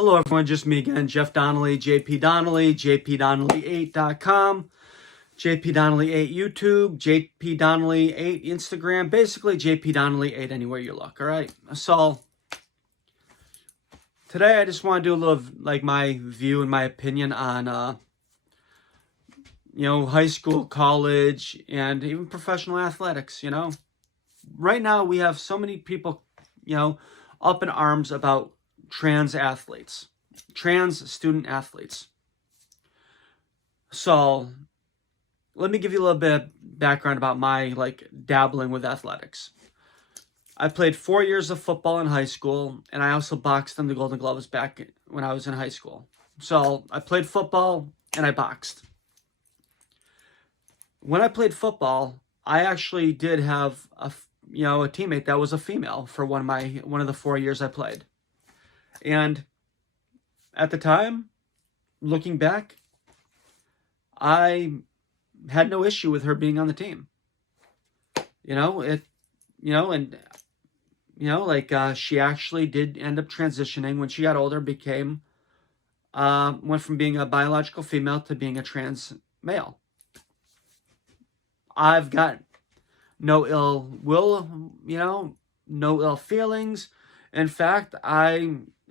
Hello everyone, just me again, Jeff Donnelly, JP Donnelly, jpdonnelly8.com, JP Donnelly8 YouTube, JP Donnelly8 Instagram, basically JP Donnelly8 anywhere you look, all right? So today I just want to do a little like my view and my opinion on high school, college, and even professional athletics. Right now we have so many people, up in arms about trans student athletes. So let me give you a little bit of background about my dabbling with athletics. I played 4 years of football in high school, and I also boxed in the Golden Gloves back when I was in high school. So I played football and I boxed. When I played football, I actually did have a teammate that was a female for one of the 4 years I played. And at the time, looking back, I had no issue with her being on the team. She actually did end up transitioning when she got older, went from being a biological female to being a trans male. I've got no ill will, no ill feelings. In fact,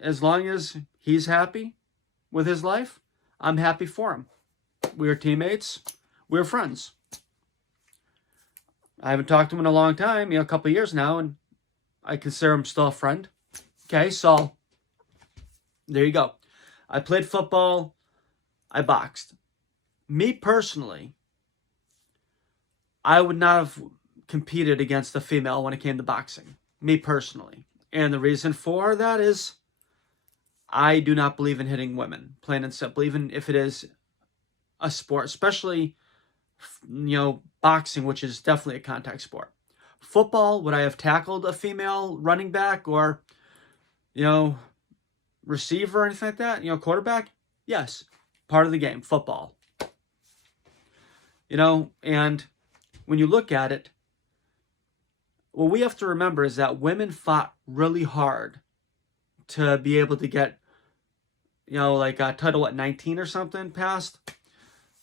as long as he's happy with his life, I'm happy for him. We were teammates. We were friends. I haven't talked to him in a long time, a couple of years now, and I consider him still a friend. Okay, so there you go. I played football. I boxed. Me personally, I would not have competed against a female when it came to boxing. Me personally. And the reason for that is I do not believe in hitting women, plain and simple, even if it is a sport, especially, boxing, which is definitely a contact sport. Football, would I have tackled a female running back or, receiver or anything like that? Quarterback? Yes. Part of the game, football. And when you look at it, what we have to remember is that women fought really hard to be able to get, a title at 19 or something passed.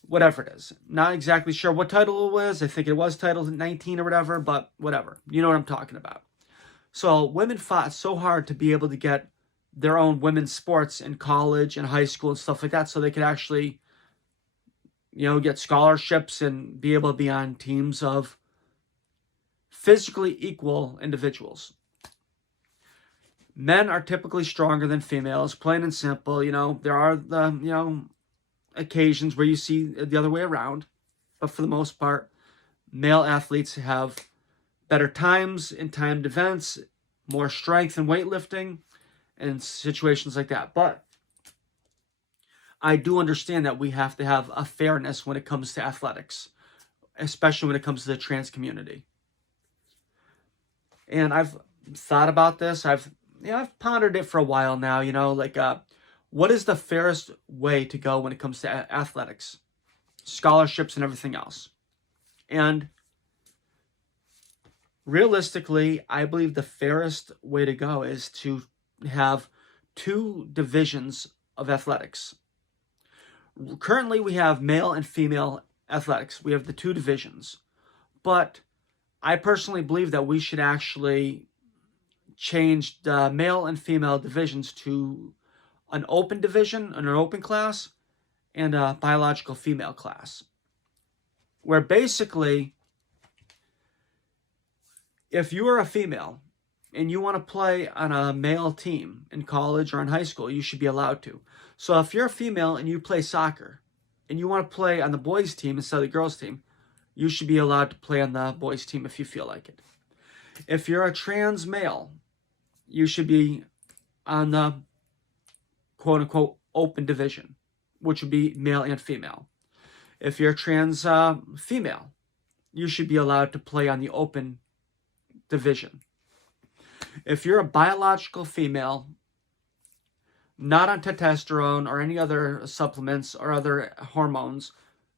Whatever it is. Not exactly sure what title it was. I think it was title 19 or whatever, but whatever. You know what I'm talking about. So women fought so hard to be able to get their own women's sports in college and high school and stuff like that, so they could actually, get scholarships and be able to be on teams of physically equal individuals. Men are typically stronger than females, plain and simple. There are the, occasions where you see the other way around, but for the most part, male athletes have better times in timed events, more strength in weightlifting, and situations like that. But I do understand that we have to have a fairness when it comes to athletics, especially when it comes to the trans community. And I've thought about this. I've pondered it for a while now. What is the fairest way to go when it comes to athletics, scholarships, and everything else? And realistically, I believe the fairest way to go is to have two divisions of athletics. Currently, we have male and female athletics. We have the two divisions. But I personally believe that we should actually change the male and female divisions to an open division, an open class, and a biological female class. Where basically, if you are a female and you want to play on a male team in college or in high school, you should be allowed to. So if you're a female and you play soccer and you want to play on the boys' team instead of the girls' team, you should be allowed to play on the boys' team if you feel like it. If you're a trans male, you should be on the quote-unquote open division, which would be male and female. If you're trans female, you should be allowed to play on the open division. If you're a biological female, not on testosterone or any other supplements or other hormones,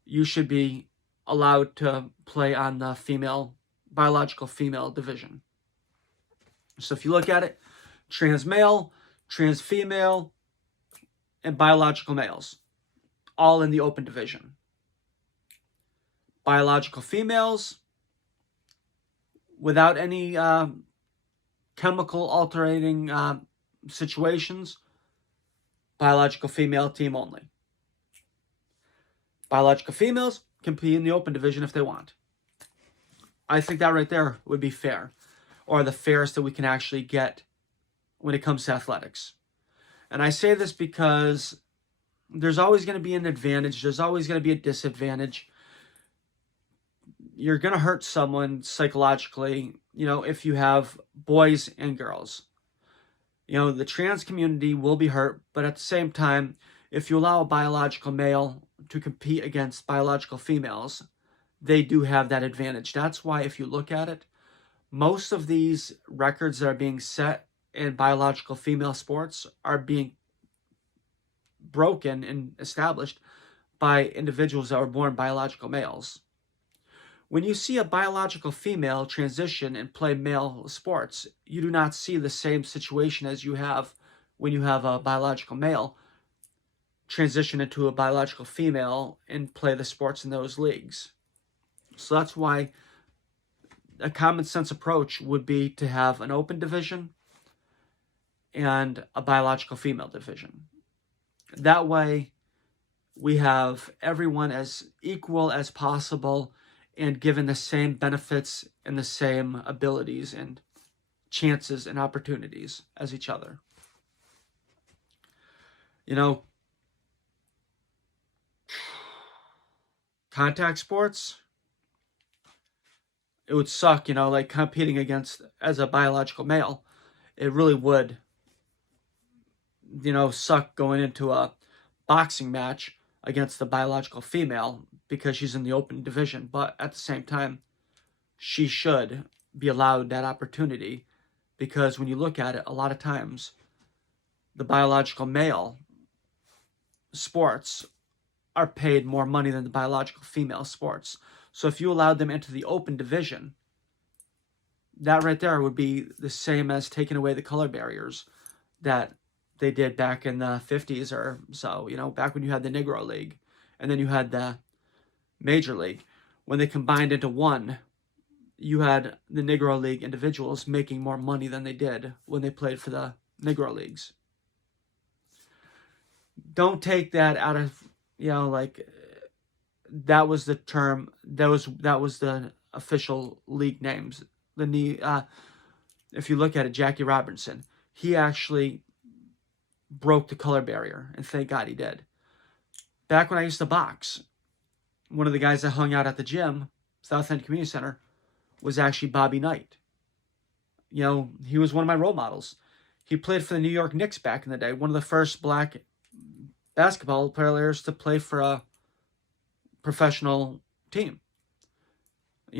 you should be allowed to play on the biological female division. So if you look at it, trans male, trans female, and biological males, all in the open division. Biological females, without any chemical altering situations, biological female team only. Biological females can be in the open division if they want. I think that right there would be fair, or the fairest that we can actually get when it comes to athletics. And I say this because there's always going to be an advantage. There's always going to be a disadvantage. You're going to hurt someone psychologically, if you have boys and girls. The trans community will be hurt, but at the same time, if you allow a biological male to compete against biological females, they do have that advantage. That's why if you look at it, most of these records that are being set in biological female sports are being broken and established by individuals that were born biological males. When you see a biological female transition and play male sports, you do not see the same situation as you have when you have a biological male transition into a biological female and play the sports in those leagues. So that's why a common sense approach would be to have an open division and a biological female division. That way, we have everyone as equal as possible and given the same benefits and the same abilities and chances and opportunities as each other. Contact sports, it would suck, like competing against as a biological male. It really would, suck going into a boxing match against the biological female because she's in the open division. But at the same time, she should be allowed that opportunity because when you look at it, a lot of times the biological male sports are paid more money than the biological female sports. So if you allowed them into the open division, that right there would be the same as taking away the color barriers that they did back in the 50s or so, back when you had the Negro League and then you had the Major League. When they combined into one, you had the Negro League individuals making more money than they did when they played for the Negro Leagues. Don't take that out of, that was the term, that was the official league names. If you look at it, Jackie Robinson, he actually broke the color barrier, and thank God he did. Back when I used to box, one of the guys that hung out at the gym, South End Community Center, was actually Bobby Knight. He was one of my role models. He played for the New York Knicks back in the day, one of the first black basketball players to play for a professional team.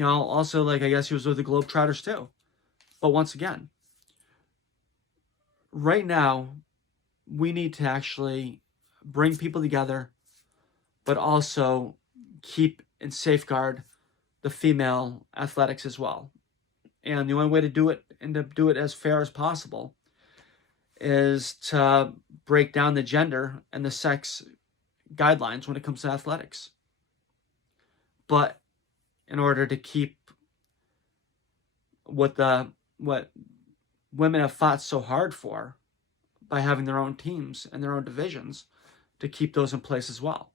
Also, I guess he was with the Globetrotters too. But once again, right now, we need to actually bring people together, but also keep and safeguard the female athletics as well. And the only way to do it, and to do it as fair as possible, is to break down the gender and the sex guidelines when it comes to athletics. But in order to keep what women have fought so hard for by having their own teams and their own divisions, to keep those in place as well.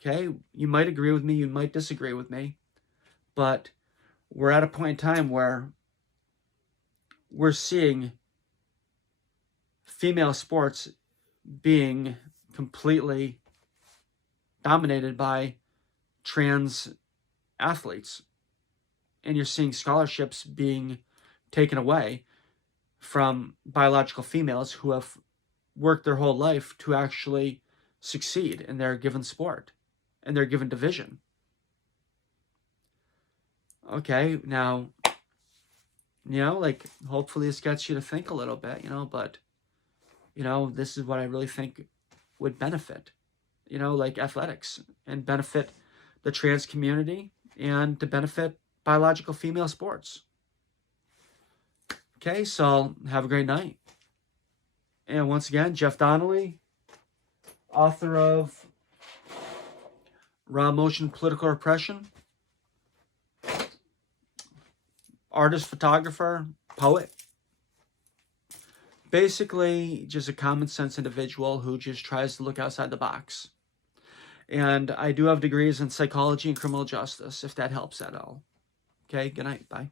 Okay, you might agree with me, you might disagree with me, but we're at a point in time where we're seeing female sports being completely dominated by trans athletes. And you're seeing scholarships being taken away from biological females who have worked their whole life to actually succeed in their given sport, in their given division. Okay, now, hopefully this gets you to think a little bit, but, this is what I really think would benefit, athletics, and benefit the trans community, and to benefit biological female sports. Okay, so have a great night. And once again, Jeff Donnelly, author of Emotion and Political Repression, artist, photographer, poet. Basically, just a common sense individual who just tries to look outside the box. And I do have degrees in psychology and criminal justice, if that helps at all. Okay, good night. Bye.